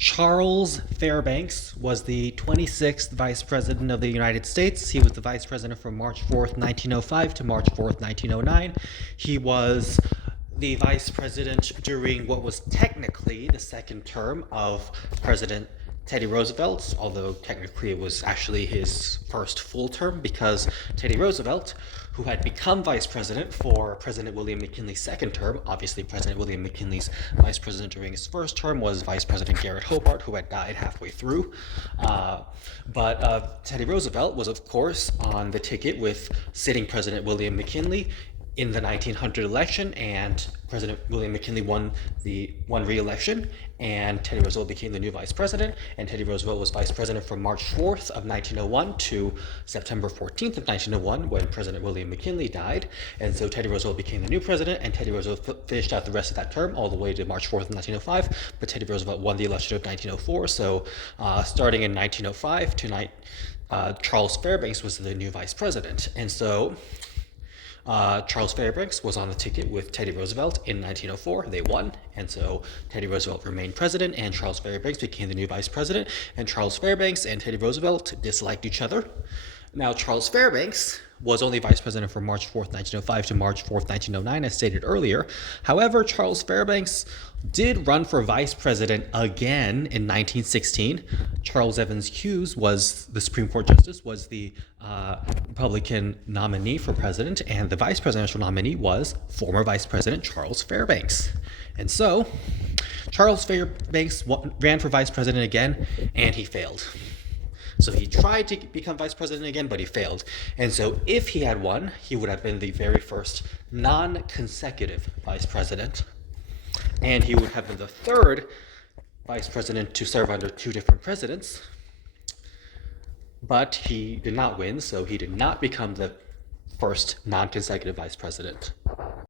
Charles Fairbanks was the 26th Vice President of the United States. He was the Vice President from March 4th, 1905 to March 4th, 1909. He was the Vice President during what was technically the second term of President Teddy Roosevelt, although technically it was actually his first full term because Teddy Roosevelt, who had become vice president for President William McKinley's second term, obviously President William McKinley's vice president during his first term was Vice President Garrett Hobart, who had died halfway through. But Teddy Roosevelt was, of course, on the ticket with sitting President William McKinley in the 1900 election, and President William McKinley won re-election, and Teddy Roosevelt became the new vice president. And Teddy Roosevelt was vice president from March 4th of 1901 to September 14th of 1901, when President William McKinley died. And so Teddy Roosevelt became the new president, and Teddy Roosevelt finished out the rest of that term all the way to March 4th of 1905. But Teddy Roosevelt won the election of 1904. So starting in 1905 to Charles Fairbanks was the new vice president. And so Charles Fairbanks was on the ticket with Teddy Roosevelt in 1904. They won, and so Teddy Roosevelt remained president, and Charles Fairbanks became the new vice president. And Charles Fairbanks and Teddy Roosevelt disliked each other. Now, Charles Fairbanks was only vice president from March 4th, 1905 to March 4th, 1909, as stated earlier. However, Charles Fairbanks did run for vice president again in 1916. Charles Evans Hughes was the Supreme Court justice, was the Republican nominee for president, and the vice presidential nominee was former Vice President Charles Fairbanks. And so, Charles Fairbanks ran for vice president again, and he failed. So he tried to become vice president again, but he failed. And so if he had won, he would have been the very first non-consecutive vice president. And he would have been the third vice president to serve under two different presidents. But he did not win, so he did not become the first non-consecutive vice president.